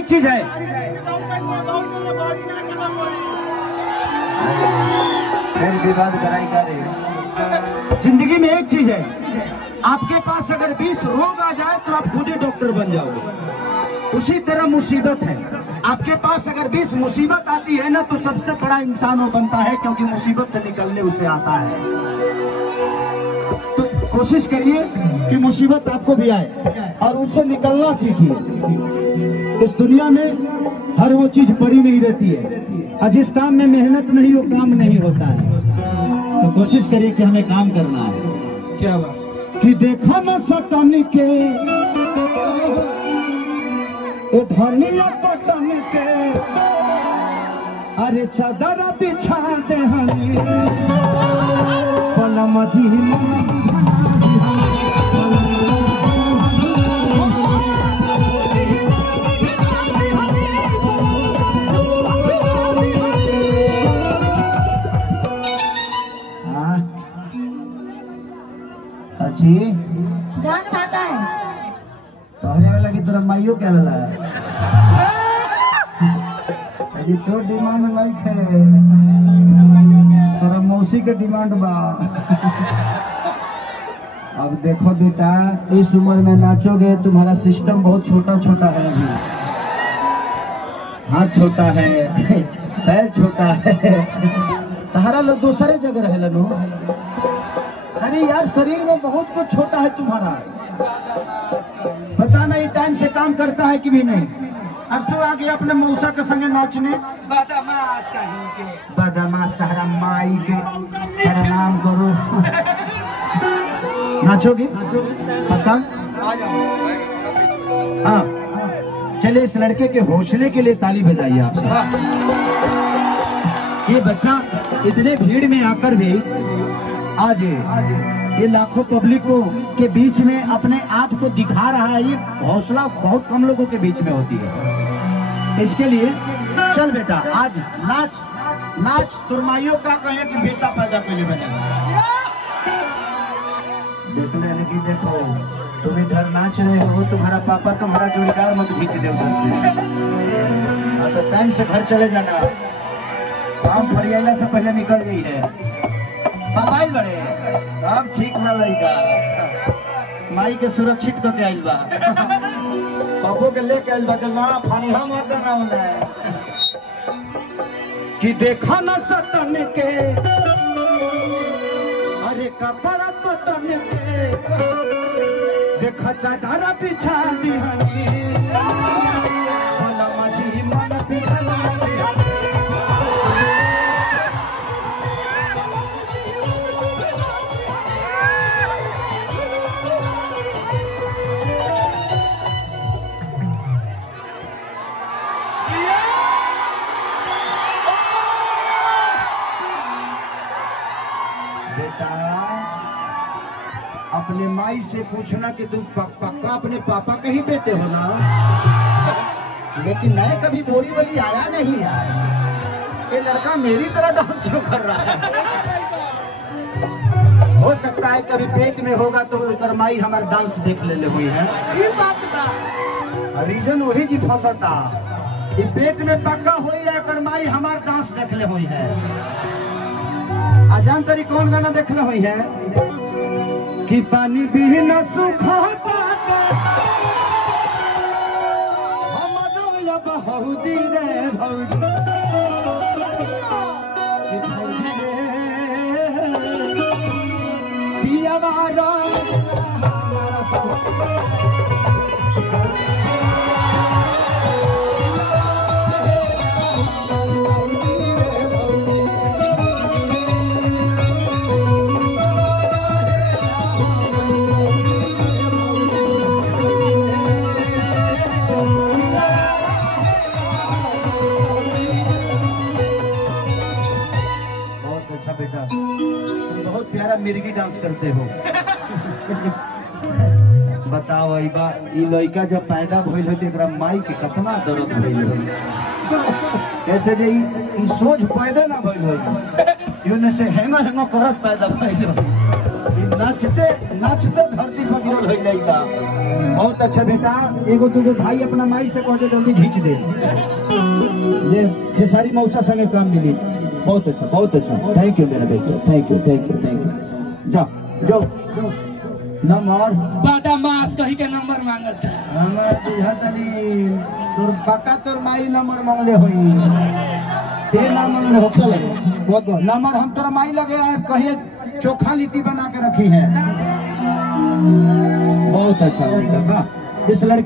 एक चीज है, विवाद कराई जा रही है। जिंदगी में एक चीज है, आपके पास अगर 20 रोग आ जाए तो आप खुद ही डॉक्टर बन जाओगे। उसी तरह मुसीबत है, आपके पास अगर 20 मुसीबत आती है ना तो सबसे बड़ा इंसान वो बनता है, क्योंकि मुसीबत से निकलने उसे आता है। तो कोशिश करिए कि मुसीबत आपको भी आए और उससे निकलना सीखिए। इस दुनिया में हर वो चीज पड़ी नहीं रहती है, और जिस काम में मेहनत नहीं वो काम नहीं होता है। तो कोशिश करिए कि हमें काम करना है। क्या बात कि देखा न सटन के धनिया पटन के, अरे चादर बिछा दे हनी पलम जी। अच्छी जान खाता है पहले वाला की तरफ माइयो क्या वाला है? अजी तो डिमांड लाइक है, तेरा मौसी के डिमांड बा। अब देखो बेटा, इस उम्र में नाचोगे, तुम्हारा सिस्टम बहुत छोटा छोटा है अभी। हाथ छोटा है, पैर छोटा है, तुम्हारा लोग दूसरे जगह रहे लो। अरे यार, शरीर में बहुत कुछ छोटा है तुम्हारा, पता नहीं टाइम से काम करता है कि भी नहीं। अब तो आगे अपने मौसा के संगे नाचने, बदमाश तहरा माई के तेरा नाम करो। नाचोगी पक्का? हाँ, चलिए इस लड़के के हौसले के लिए ताली बजाइए आप। ये बच्चा इतने भीड़ में आकर भी आज ये लाखों पब्लिकों के बीच में अपने आप को दिखा रहा है। ये हौसला बहुत कम लोगों के बीच में होती है। इसके लिए चल बेटा, आज नाच नाच, तुरमाइयों का कहे कि बेटा पैदा पहले बनेगा। देखने लगी, देखो तुम इधर नाच रहे हो, तुम्हारा पापा तुम्हारा जोड़ीदार मत खींच दे उधर से। तो टाइम से घर चले जाना, काम फरियाला से पहले निकल गई है। मोबाइल बड़े अब ठीक ना लगेगा, माई के सुरक्षित तो के आइल बा, पापो के लेके आइल बा, ना फानी हम करना होला है कि देखा न सटन के, अरे कपड़ा कटन के, देखा चादर बिछा दिहनी भला माझी मन बिछला। अपने माई से पूछना कि तुम पक्का अपने पापा के ही बेटे हो ना। लेकिन मैं कभी बोरी वाली आया नहीं यार, ये लड़का मेरी तरह डांस क्यों कर रहा है? हो सकता है कभी पेट में होगा तो कर माई हमारा डांस देख ले हुई है। रीजन वही जी फंसता, पेट में पक्का हुई है कर माई हमारा डांस देख ले हुई है। अजान तरी कौन गाना देख ले हुई है कि पानी भी न सुखाता हम बहुदी रे भौजी, पिया वाला बेटा, तुम बहुत प्यारा मिर्गी डांस करते हो। बताओ ई लड़का जब पैदा भइल हो तो माई के कितना दर्द भइल हो, कैसे जे ई सोच पैदा ना भइल हो, यूने से हेंगा हेंगा करत पैदा भइल हो। नाचते नाचते धरती पर गिरल है लड़का। बहुत अच्छा बेटा, एगो तुझे भाई अपना माई से कह दे जल्दी खींच दे, ये खेसारी मौसा संगे काम मिली। बहुत अच्छा, बहुत अच्छा, थैंक यू मेरा बेटा, thank you thank you thank you. जा जाओ नंबर बाटा मास कही के नंबर मांगत है। हमार बुझातनी तोर पक्का तोर माई नंबर मांगले होई, ते ना मांगले हो चल। बहुत बहुत नंबर हम तोरा माई लगे आए, कहिए चोखा लिट्टी बना के रखी है। बहुत अच्छा लड़का, इस लड़के